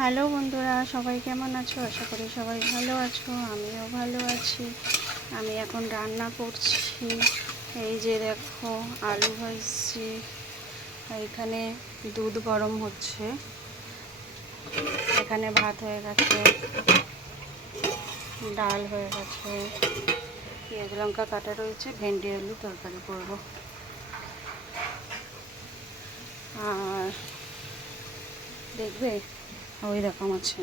Hello বন্ধুরা, সবাই কেমন আছো? আশা করি সবাই ভালো আছো, আমিও ভালো আছি। আমি এখন রান্না করছি। এই যে দেখো, আলু ভাজছি, এখানে দুধ গরম হচ্ছে, এখানে ভাত হয়ে গেছে, ডাল হয়ে গেছে, পেঁয়াজ লঙ্কা কাটা রয়েছে, ভেন্ডি আলু তরকারি করব। আর দেখবে ওই রকম আছে,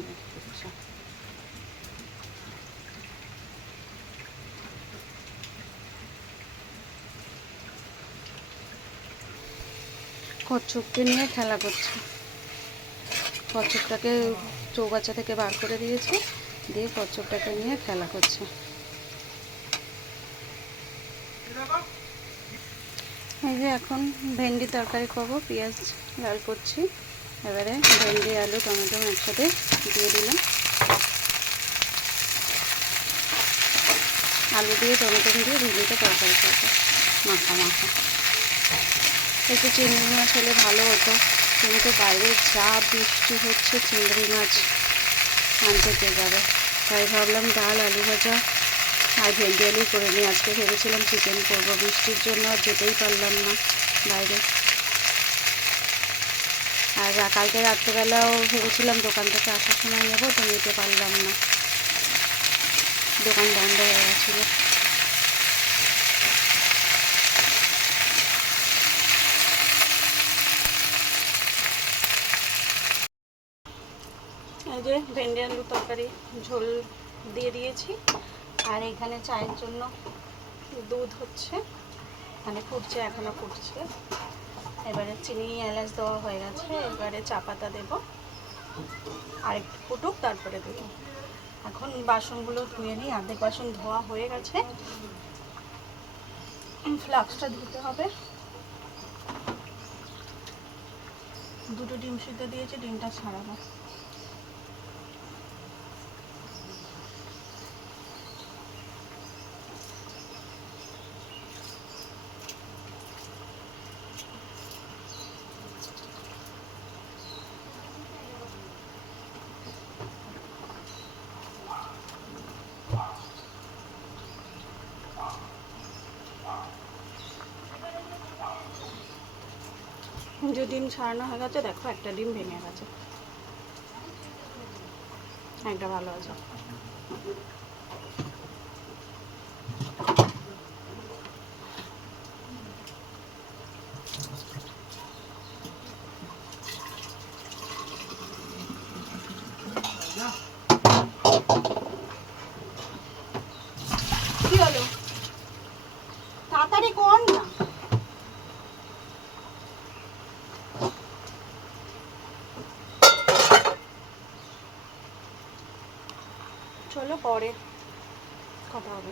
কচ্ছপকে নিয়ে খেলা করছে। কচ্ছপটাকে চৌবাচ্চা থেকে বার করে দিয়েছে, দিয়ে কচ্ছপটাকে নিয়ে খেলা করছে। এই যে এখন ভেন্ডি তরকারি করবো, পেঁয়াজ লাল করছি। এবারে ভেন্ডি আলু টমেটো একসাথে দিয়ে দিলাম, আলু দিয়ে টমেটো দিয়ে ভেন্ডিটা তরকারি করবো, মাখা মাখা। একটু চিংড়ি মাছ হলে ভালো হতো, কিন্তু বাইরে যা বৃষ্টি হচ্ছে চিংড়ি মাছ আনতে কে যাবে। তাই ভাবলাম ডাল আলু ভাজা আর ভেন্ডি আলু করে নিই। আজকে ভেবেছিলাম চিকেন করবো, বৃষ্টির জন্য আর যেতেই পারলাম না বাইরে। আর কালকে রাত্রেবেলাও ভেবেছিলাম দোকান থেকে আসার সময় নেবো, তো নিতে পারলাম না, দোকান বন্ধ হয়ে গেছিলো। এই যে ভেন্ডি আলু তরকারি ঝোল দিয়ে দিয়েছি, আর এখানে চায়ের জন্য দুধ হচ্ছে, মানে ফুটছে, এখনো ফুটছে। এবারে চিনি এলাচ দেওয়া হয়ে গেছে, এবারে চা পাতা দেবো, আর একটু ফুটুক তারপরে দেবো। এখন বাসনগুলো ধুয়ে নিই, অর্ধেক বাসন ধোয়া হয়ে গেছে, ফ্লাক্সটা ধুতে হবে। দুটো ডিম সিদ্ধ দিয়েছি, ডিমটা ছাড়াবো। যে ডিম ছাড়ানো হয়ে গেছে, দেখো একটা ডিম ভেঙে গেছে, একটা ভালো আছে। কি হলো, তাড়াতাড়ি কর না। চলো পরে কথা হবে।